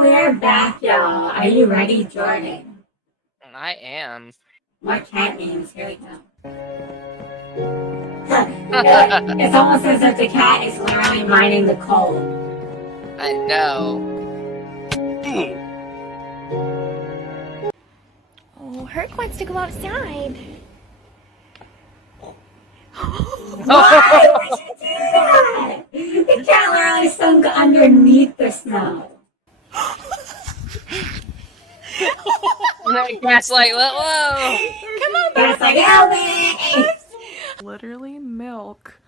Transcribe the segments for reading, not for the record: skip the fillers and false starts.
we're back, y'all. Are you ready, Jordan? I am. More cat names. Here we go. It's almost as if the cat is literally mining the coal. I know. Oh, Herc wants to go outside. Why would you do that? The cat literally sunk underneath the snow. Cat's like, whoa! Come on, Cat's like, help me! Literally milk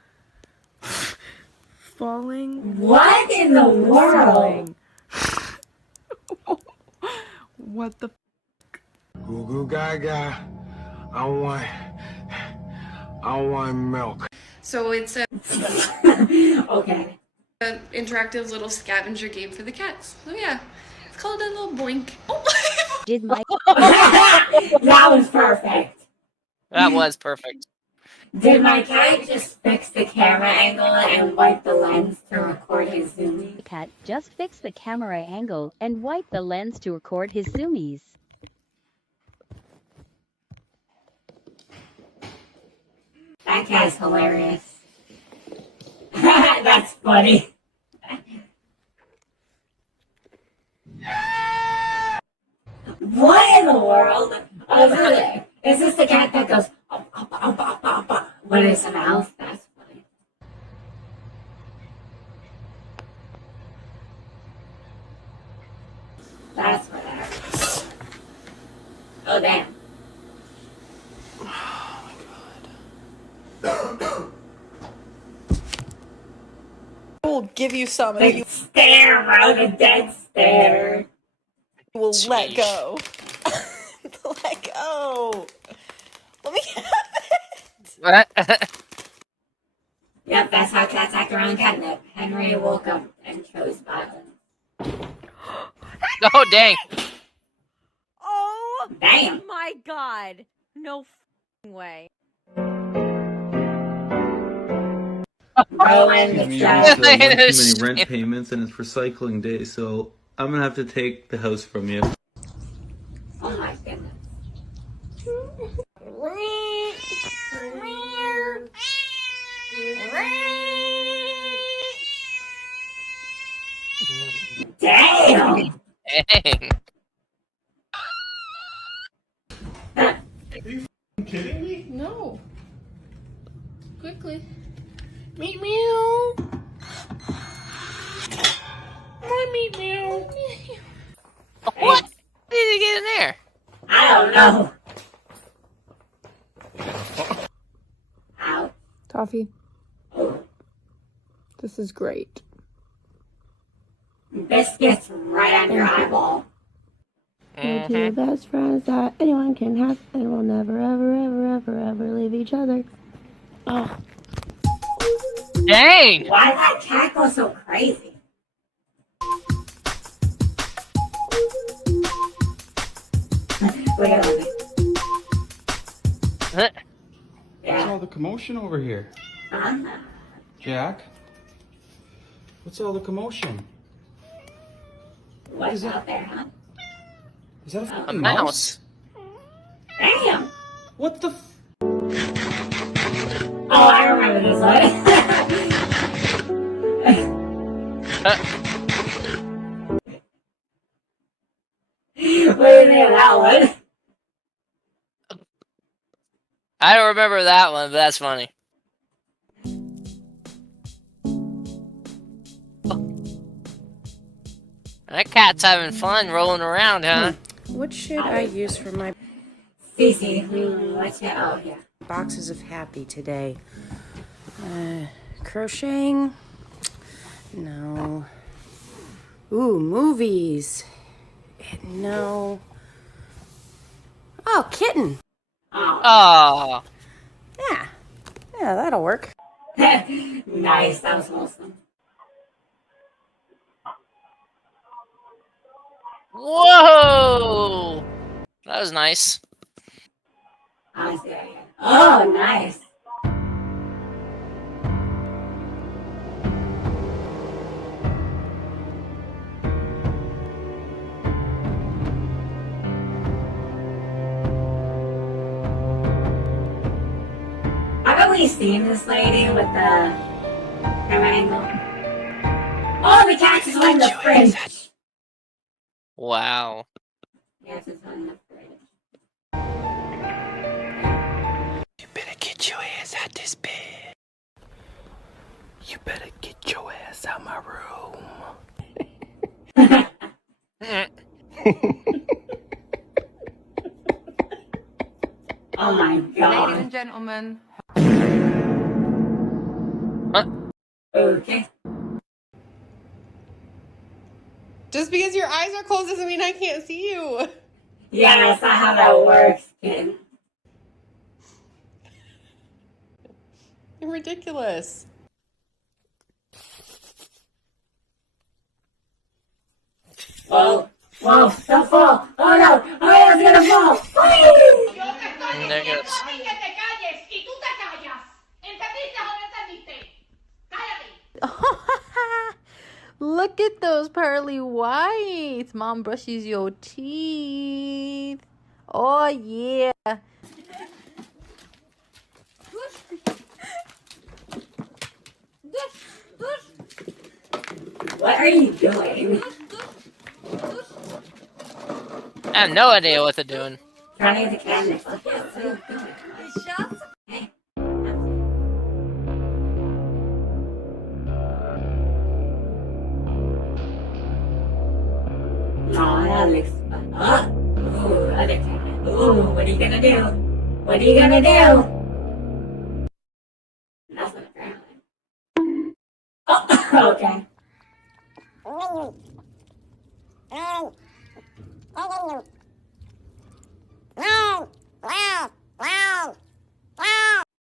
falling. What in the world? What the Goo goo gaga. I want milk. So it's a Okay. interactive little scavenger game for the cats. So yeah, it's called a little boink. Oh. Did my That was perfect. That was perfect. Did my cat just fix the camera angle and wipe the lens to record his zoomies? cat just fix the camera angle and wipe the lens to record his zoomies? That cat's hilarious. That's funny. What in the world? Oh, is this the cat that goes when it's a mouse? That's funny. That's what that is. Oh, damn. We'll give you some and Big you stare, bro. The dead stare. will let go. Let go. Let me have it. What? Yep, that's how cats act around catnip. Henry woke up and chose violence. Oh, dang. Oh, Damn. my God. No f***ing way. Rowan the Me trash. one too many rent payments and it's recycling day, so I'm gonna have to take the house from you. Oh my goodness. Damn. Dang. Kidding me? No. Quickly. Meow meow. Meow meow. What? How did he get in there? I don't know. Ow. Toffee? This is great. Biscuits right on your eyeball. They're two best friends that anyone can have and will never, ever, ever, ever, ever leave each other. Oh. Dang! Why did that cat go so crazy? Look at him. What's Yeah. all the commotion over here? Jack? What's all the commotion? What's out there, huh? Is that a A fucking mouse. Damn. What the f- Oh, I remember this one. What do you think of that one? I don't remember that one, but that's funny. That cat's having fun rolling around, huh? What should I use for my Cece, what's your... Oh, yeah. boxes of happy today? Crocheting? No. Ooh, movies. No. Oh, kitten. Oh. Yeah. Yeah, that'll work. Nice, that was awesome. Whoa! That was nice. I see that again. Oh, nice. we seen this lady with the camera angle? Oh, the cat just went in the fridge. Wow. Yes, it's in the fridge. You better get your ass out this bed. You better get your ass out my room. Oh my god. Ladies and gentlemen. Okay. Just because your eyes are closed doesn't mean I can't see you. Yeah, that's not how that works, kid. You're ridiculous. Whoa, whoa, don't fall. Oh no, oh, it's gonna fall. There goes. Look at those pearly whites. Mom brushes your teeth. Oh, yeah. What are you doing? I have no idea what they're doing. Trying to get the cabinet. Hey. Oh, that looks fun. Ooh, other cabinet. Ooh, what are you gonna do? What are you gonna do? Nothing apparently. Oh, okay.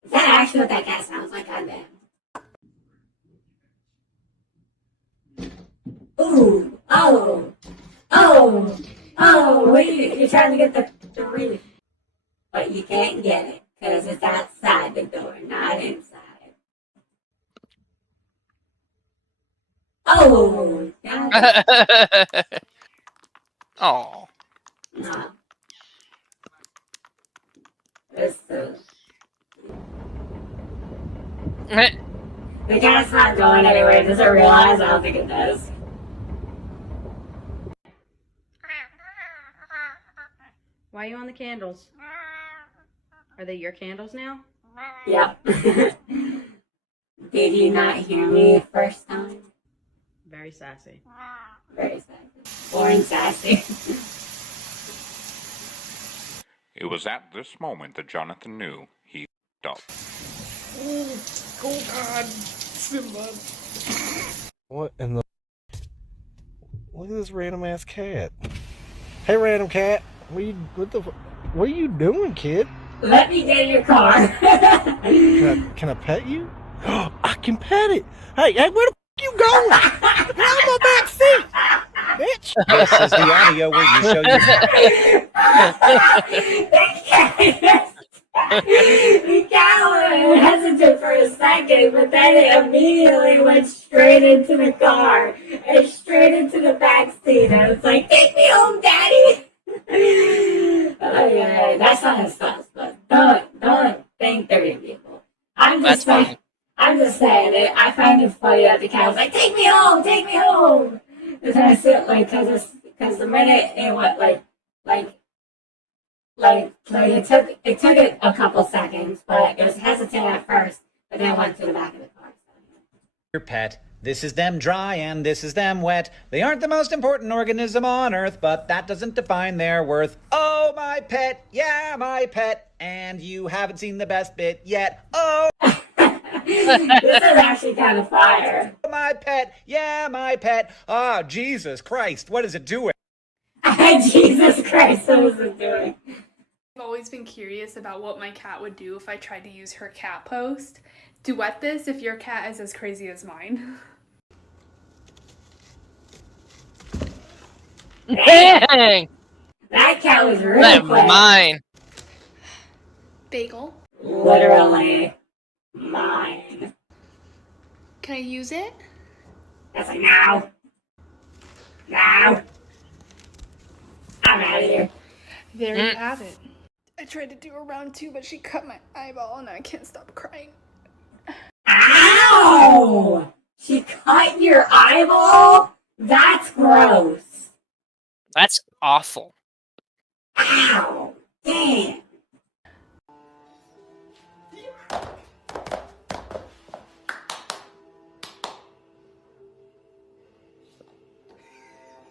Is that actually what that cat sounds like? Goddamn. Ooh, oh, oh, oh, what are you're trying to get the reef. But you can't get it, because it's outside the door, not inside. Oh, God. Oh. No. It's the cat's not going anywhere. Does it realize? I don't think it does. Why are you on the candles? Are they your candles now? Yep. Did you not hear me the first time? Very sassy. Very sassy. Boring sassy. It was at this moment that Jonathan knew he f***ed up. Oh God, Simba. What in the... Look at this random ass cat. Hey, random cat. What are you doing, kid? Let me get in your car. Can I pet you? I can pet it. Hey, where the f*** you going? Get out of my back seat, bitch. This is the audio where you show The cat hesitated for a second, but then it immediately went straight into the car and straight into the back seat. I was like, "Take me home, Daddy." Oh yeah, that's not his thoughts, but don't think they're good people. I'm just saying it. I find it funny that the cat was like, "Take me home, take me home." And then I said, like, because the minute it went it took it a couple seconds, but it was hesitant at first, but then went to the back of the car. your pet. This is them dry and this is them wet. They aren't the most important organism on earth, but that doesn't define their worth. Oh, my pet, yeah, my pet. And you haven't seen the best bit yet. Oh! This is actually kind of fire. My pet, yeah, my pet. Ah, Jesus Christ, what is it doing? Jesus Christ, what is it doing? I've always been curious about what my cat would do if I tried to use her cat post. Duet this if your cat is as crazy as mine. Dang! That cat was really quick. Mine. Bagel. Literally mine. Can I use it? That's like, now. Now. I'm out of here. There you have it. I tried to do a round 2, but she cut my eyeball and I can't stop crying. Ew! She cut your eyeball? That's gross. That's awful. Ow! Damn!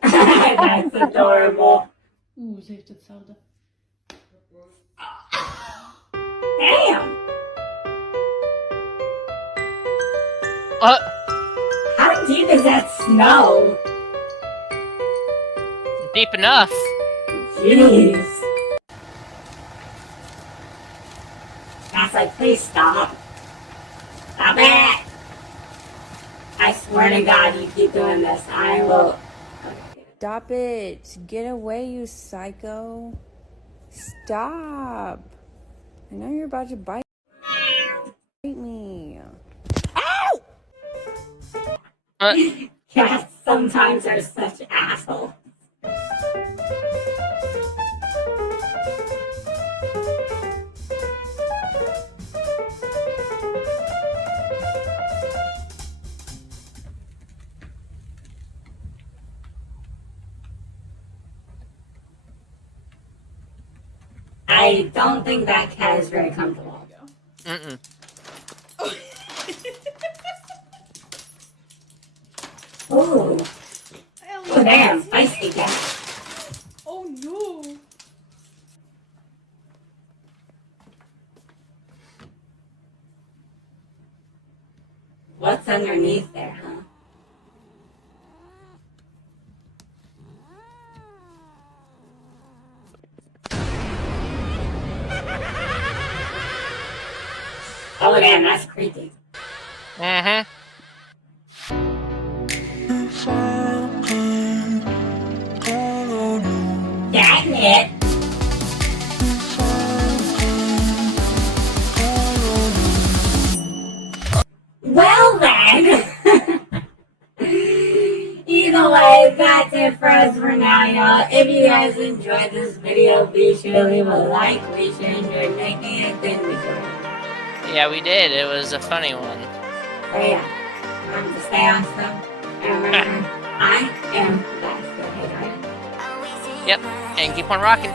That's adorable. Oeh, ze heeft hetzelfde. Damn! How deep is that snow? Deep enough. Jeez. That's like, please stop. Stop it! I swear to God, you keep doing this, I will. Stop it. Get away, you psycho. Stop. I know you're about to bite me. Cats sometimes are such assholes. I don't think that cat is very comfortable. Mm-mm. Ooh. Oh, damn, feisty cat. Oh no. What's underneath there, huh? Oh, damn, that's creepy. Mm-hmm. Catnip. Well then. Either way, that's it for us for now, y'all. If you guys enjoyed this video, be sure to leave a like. We sure enjoyed making it. Didn't we, Jordan? Yeah, we did. It was a funny one. So yeah, remember to stay awesome. And remember, I am the best. Okay, Jordan? Yep. And keep on rocking.